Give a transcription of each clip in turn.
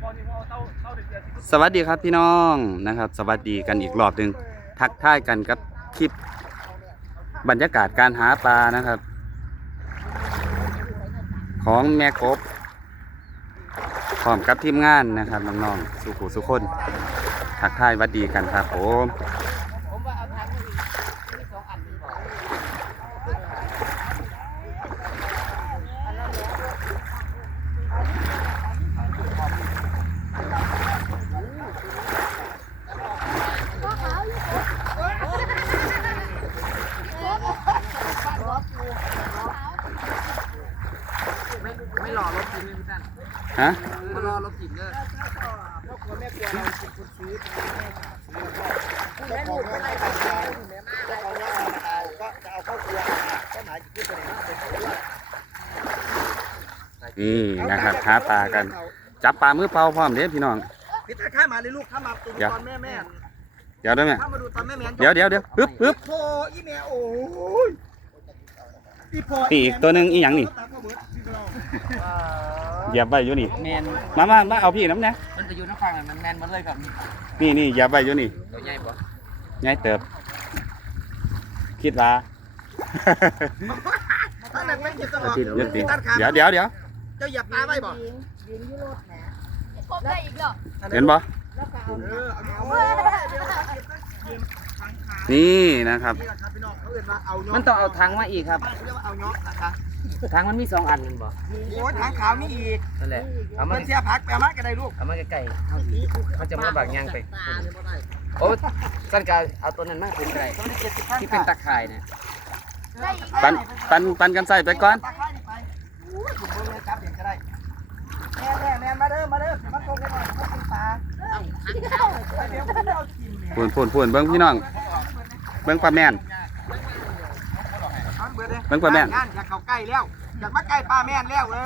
สวัสดีครับพี่น้องนะครับ สวัสดีกันอีกรอบหนึ่งทักทายกันกับคลิปบรรยากาศการหาปลานะครับ ของแม่กบพร้อมกับทีมงานนะครับน้องๆสุขุสุคนทักทายวัดดีกันครับผมว่าเอาทางนี้อีกมีสองอันนี้บอกไม่ไม่หล่อรถจริงเลยพี่ท่าน ฮะมารอรถจริงเด้อนี่นะครับหาปลากัน จับปลามือเปล่าพร้อมเด้พี่น้องพี่ตาข้ามาเลยลูกข้ามาตูเดี๋ยวตอนแม่แม่เดี๋ยวได้ไหมข้ามาดูตอนแม่แม่เดี๋ยวเดี๋ยวเดี๋ยวปึ๊บปึ๊บโพอีแม่โอ้ยอีโพนี่อีกตัวหนึ่งอีหยังนี่ เหยียบไว้อยู่นี่ แมนมามามาเอาพี่น้ำนะมันไปอยู่น้ำฟังมันแมนหมดเลยครับนี่นี่เหยียบไว้อยู่นี่ตัวใหญ่ปะง่ายเติบ คิดว่า ท่านนั้นไม่คิดตลอดเดี๋ยวพี่ตาข้าเดี๋ยวเดี๋ยวเดี๋ยวเจ้าเหยียบปลาไว้บ่ครบได้อีกเหรอเห็นบ่เออเอาเอาเดี๋ยวยืมทางขานี่นะครับ นี่แหละครับพี่น้องเขาเรียกว่าเอาเนาะมันต้องเอาทางมาอีกครับบ้านเขาเรียกว่าเอาเนาะนะคะ ทางมันมีสองอันนั่นบ่โอ้ยทางขาวนี่อีกนั่นแหละเอามามันเสียพักแปลมาก็ได้ลูกเอามาใกล้ๆเขาสิเขาจะมาบากยางไปโอ้สั้นกาเอาตัวนั้นมาเป็นไรที่เป็นตะข่ายเนี่ยได้อีกปันปันปันกันใส่ไปก่อนตาข้านี่ไปอู้ยผมเบิ่งเลยครับเดี๋ยวก็ได้แม่แม่แม่มาเด้อมาเด้อมาโกงกันหน่อยมากินปลาเดี๋ยวผมจะเอากินแม่พูนพูนพูนเบิ้งพี่น้อง เบิ้งปลาแม่น เอาเบิดเลยเบิ่งปลาแม่นงานอยากเข้าใกล้แล้วอยากมาใกล้ปลาแม่นแล้วเอ้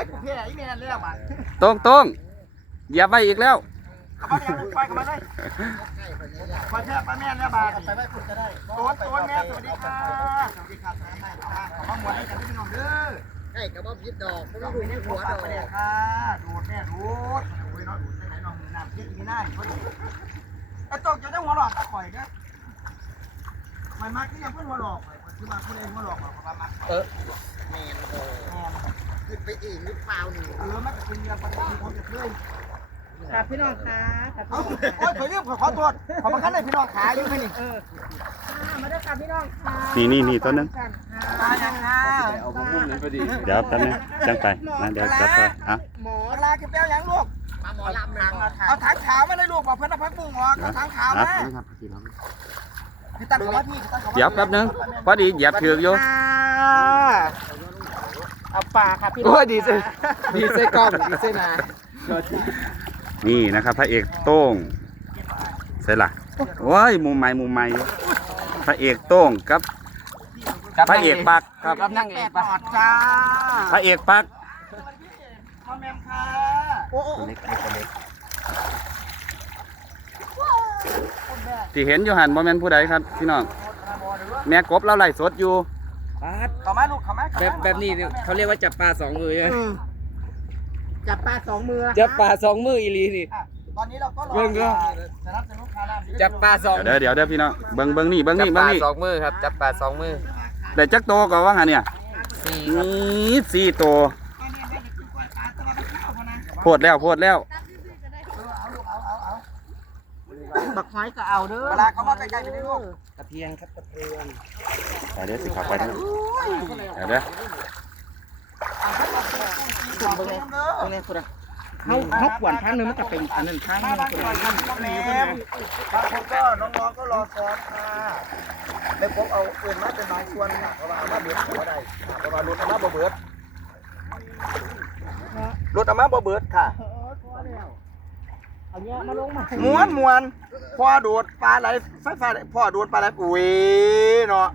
ยกูเพี้ยไอ้แม่นแล้วบัดตรงตรงเหยียบไว้อีกแล้วเอามาเนี่ยปล่อยเข้ามาเลยปล่อยแค่ปลาแม่นแล้วบัดไปไว้คุณก็ได้โต้นโต้นแม่สวัสดีค่ะสวัสดีครับแม่แม่ค่ะขอมาหมดให้กับพี่น้องเด้อใช่กระบอกพิษดอกไม่ต้ต้อองงดูดูในในหัหัววดดออกกไปเลยค่ะดูดแม่ดูดโอ้ยน้องดูดไปไหนน้องน้ำเพี้ยนมีหน้าพอดีไอ้ตกจะได้หัวหลอกตะข่อยก็ไม่มากที่ยังเพิ่นหัวหลอก คือมาที่เลยหัวหลอกบอกว่ามันเออแมนแม่นขึ้นไปอีกหรือเปล่านี่เออมันก็เป็นเรื่องปกติของเด็กเลยค่ะพี่น้องคะค่ะเอ้าโอ้ยขอเรื่องขอโทษขอมาขั้นเลยพี่น้องขาอยู่ไหมนี่มาด้วยค่ะพี่น้องค่ะนี่นี่นี่ตัวนึงกันค่ะตาอย่างค่ะเอาผมมุมนั้นพอดีเดี๋ยวแป๊บนึงจังไปนะเดี๋ยวจับไปอะหมอลาคือแป้วยังลูกเอาถังขาวมาเลยลูกบอกเพื่อนเอาพักบุ้งออกเอาถังขาวอะมา เขาว่าพี่พี่ตั้งเขาว่าเดี๋ยวแป๊บนึงพอดีเหยียบถือกอยู่เอาปลาค่ะพี่น้องโอ้ยดีเซดีเซกล้องดีเซนานี่นะครับพระเอกโต้งใช่ล่ะว้ายมุมใหม่มุมใหม่พระเอกโต้งกับพระเอกปักครับกับนั่งเอกปปะอดจ้าพระเอกปักพ่อแม่ค่ะโอ้โหเล็กเล็ก เล็กที่เห็นอยู่หันบ่แม่นผู้ใดครับพี่น้องแม่กบเราไล่สดอยู่ปาดเข้ามาลูกเข้ามาแบบแบบนี้เขาเรียกว่าจับปลาสองมือใช่ไหมจับปลาสองมือจับปลาสองมืออีลีนี่อะตอนนี้เราก็รอเบิ่งเด้อจะรับจะลูกค้าแล้วจับปลาสองเดี๋ยวเดี๋ยวเดี๋ยวพี่น้องเบิ่งเบิ่งนี่เบิ่งจับนี่ปเบิ่งลานี่สองมือครับจับปลาสองมือได้จักโตก็ว่างั้นเนี่ยสี่ครับนี่สี่โตวโพดแล้วโพดแล้ว บักหอยก็เอาเด้อเวลาเขามาใกล้ๆจะได้ลูกตะเพียงครับตะเพียงเดี๋ยวสิเขับไปนะเดี๋ยวเดี๋ยวบอกเบิ่งเด้อตรงนี้คุณเขาเขากวนครั้งหนึงมันก็เป็นอันนั้นครั้งหนึงคุณบางคนก็น้องๆก็รอซ้อนค่ะแล้วผมเอาเอื่นมาเป็นบางส่วนค่ะเพราะว่าเอามาเบิดก็ได้ค่ะเพราะว่ารถเอามาบ่เบิดรถเอามาบ่เบิดค่ะ เอาเนี้ยมาลงมาม้วนม้วนพ่อโดดปลาไหลไฟฟ้าพ่อโดดปลาไหลอุ้ยเนาะ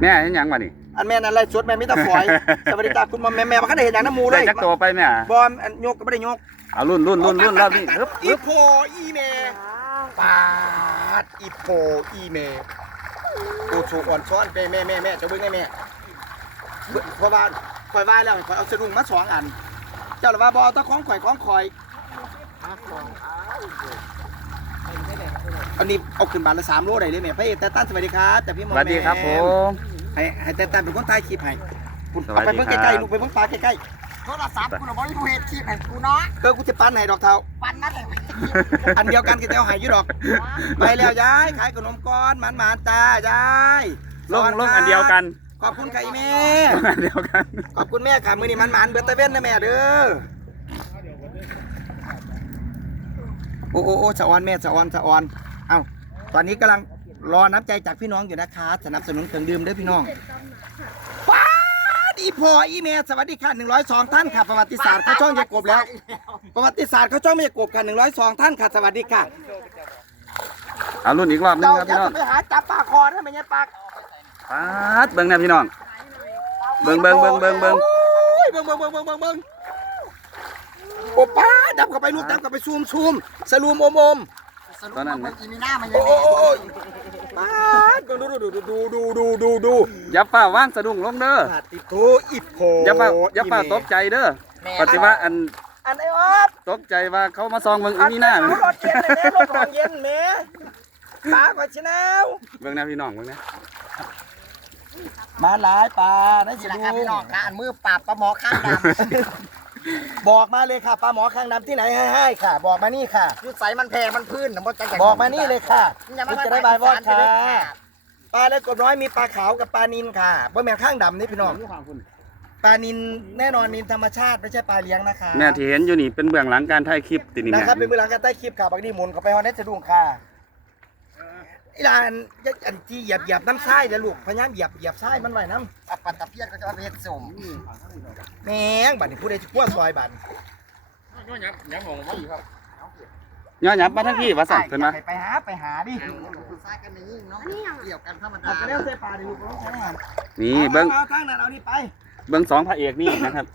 แม่เห็นหยังวะนี่ อันแม่นั่นไรสดแม่มิตรฝอยสวัสดีจ้าคุณมอมแม่แม่มาคันได้เห็นอย่างน้ำมูเลได้ยจักโตวไปแม่บอมอันยกก็ไม่ได้ยกเอารุ่นรุ่นรุ่นรุ่นรอบนี้ฮึบอีฮึบโพอีเมปาดอีโพอีเมกูถูกอ่อนช้อนไปแม่แม่แม่จะเบิ้งให้แม่เบิ่งเพราะว่าคอยว่าแล้วคอยเอาสะดุ้งมาสองอัน เจ้าหรือว่าบเอาตะของข่อยของข่อย อันนี้เอาขึ้นบาทละสามโลได้เลยแม่พระเอกแต่ตั้นสวัสดีครับแต่พี่หมสอวัสดีครับผแม่มให้ให้แต่ตั้นเป็นคนถ่ายคลิปให้คุณสวัเอาสดีไปเพิ่งครับใกล้ๆลูกไปเพิ่งปลาใกล้โทรศัพท์กูน่ะบ่มีผู้เฮ็ดคลิปให้กูเนาะๆเออกูจะปั้นให้ดอกเทาปันนั่นแหละอันเดียวกันก็จะเอาใหายอยู่ดอก ไปแล้วยายขายขนมก้อนหมันหมานๆจ้ายายลงลงอันเดียวกันขอบคุณค่ะอีแม่ ลงอันเดียวกัน ขอบคุณแม่ค่ะมือนี้หมันหมานๆเบิดตะเว้นนะแม่เด้อโอ้โอ้โอ้สะออนแม่สะออนสะออน เอ้าตอนนี้กำลังรอน้ำใจจากพี่น้องอยู่นะคะสนับสนุนเครื่องดื่มเด้อพี่น้องป้าดีพออีเมลสวัสดีค่ะ102 ท่านค่ะประวัติศาสตร์เขาช่องยายกบแล้ว ประวัติศาสตร์เขาช่องไม่ยายกบค่ะ102 ท่านค่ะสวัสดีค่ะเอารุ่นอีกรอบหนึงเจ้าครับจะพี่น้องไปหาจับปลาคอได้ไหมเนี่ยปลาปาดเบิ่งนะพี่น้อง เบิ่งเบิ่งเบิ่งเบิ่งเบิ่งโอ้ยเบิ่งเบิ่งเบิ่งเบิ่งเบิ่งเบิ่งโอ้ป้าดับเข้าไปลูกดับเข้าไปซูมซูมสลูมโอมโอม ตอนนั้นมันะนอีมีหน้ามันโอ้ยังโอ้โอ้ป้าดูดูดูดูดูดูดูดูดูอย่าฝ่าว่างสะดุ้งลงเด้อปาติโตอิโพอย่าฝ่าอย่าฝ่าตกใจเด้อปฏิว่าอันอันไอ้ออฟตกใจว่าเขามาซองเบิ่งอีอันนี่นี้หน้าหรถเย็นเลยรถรองเย็นแม่ปลาก่อนชแนวเบิ่งนะพี่น้องเบิ่งนะมาหลายปลาได้นี่สิแหละลูค่ะพี่น้องค่ะอันมือปราบปลาหมอข้างด บอกมาเลยค่ะปลาหมอข้างดำที่ไหนให้ให้ค่ะ บอกมานี่ค่ะำอยู่ใสมันแพงมันพื้นนะบ่จังบอกมานี่เลยค่ะอย่าคุณมาจะได้บายวอดค่ะค่ะปลาเล็กกบน้อยมีปลาขาวกับปลานินค่ะบ่แม่นข้างดำนี่พี่น้องปลานินแน่นอนนินธรรมชาติไม่ใช่ปลาเลี้ยงนะคะแม่ที่เห็นอยู่นี่เป็นเบื้องหลังการถ่ายคลิปตินี่นะแม่ครับเป็นเวลาการใต้คลิปค่ะบางทีหมุนเข้าไปฮอนเนสจะดุ้งค่ะ อีหลานอย่าอันที่เหยียบเหยียบน้ำทรายเดี๋ยวลูกพยายามเหยียบเหยียบทรายมันไว้น้เอาปัตตะเพียนก็จะเอาไปเฮ็ดสมำแมงบัดนี้ผู้ใดจะขั้วซอยบัดย้อนหยับมาทั้งพี่ว่าสั่นเพิ่นว่าไปไปหาไปหาดิใส่กันในยิ่งเนาะเกี่ยวกันธรรมดาเอาไปเลี้ยงใส่ปลาดิลูกต้องใช้อาหารนี่เบิ่งเอาทางนั้นเอานี่ไปเบิ่งสองพระเอกนี่นะครับ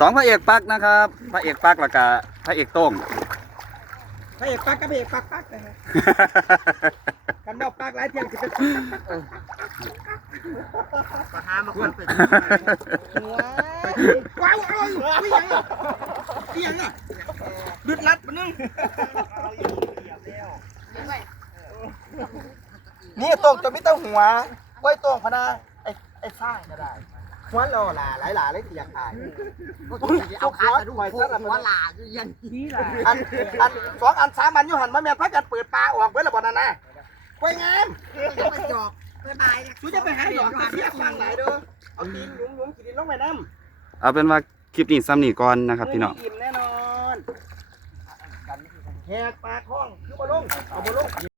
สองพระเอกปักนะครับ พระเอกปักแล้วก็พระเอกโต้ง พระเอกปักกับพระเอกปักปักนะฮะกันบอกปักหลายเที่ยงสิเป็นปลาหามาคนเป็นว้าวเอาอยู่ไม่ยังอะไม่ยังอะดึดลัดมันนึงนี่ตรงจะไม่ต้องหัวไว้ตรงพนาไอ้ไอ้สร้างก็ได้ หัวรอหลาหลายหลาเลยที่อยากตายเอาขาจะดูหัวหัวหลาอยู่ยังอันอันสองอันสามอันอยู่หันมาแม่พักกันเปิดปลาออกไว้และบ่นั่นนะกล้วยงามไปจอกบ๊ายบายชูจะไปหาดอกกระเทียมฟังไหนเด้อเอาตีนหยุมหยุมกินลงไปน้ำเอาเป็นว่าคลิปนี้ซ้ำนี่ก่อนนะครับพี่น้องมื้อิ่มแน่นอนแหกปากห้องคือบ่ลงเอาบ่ลง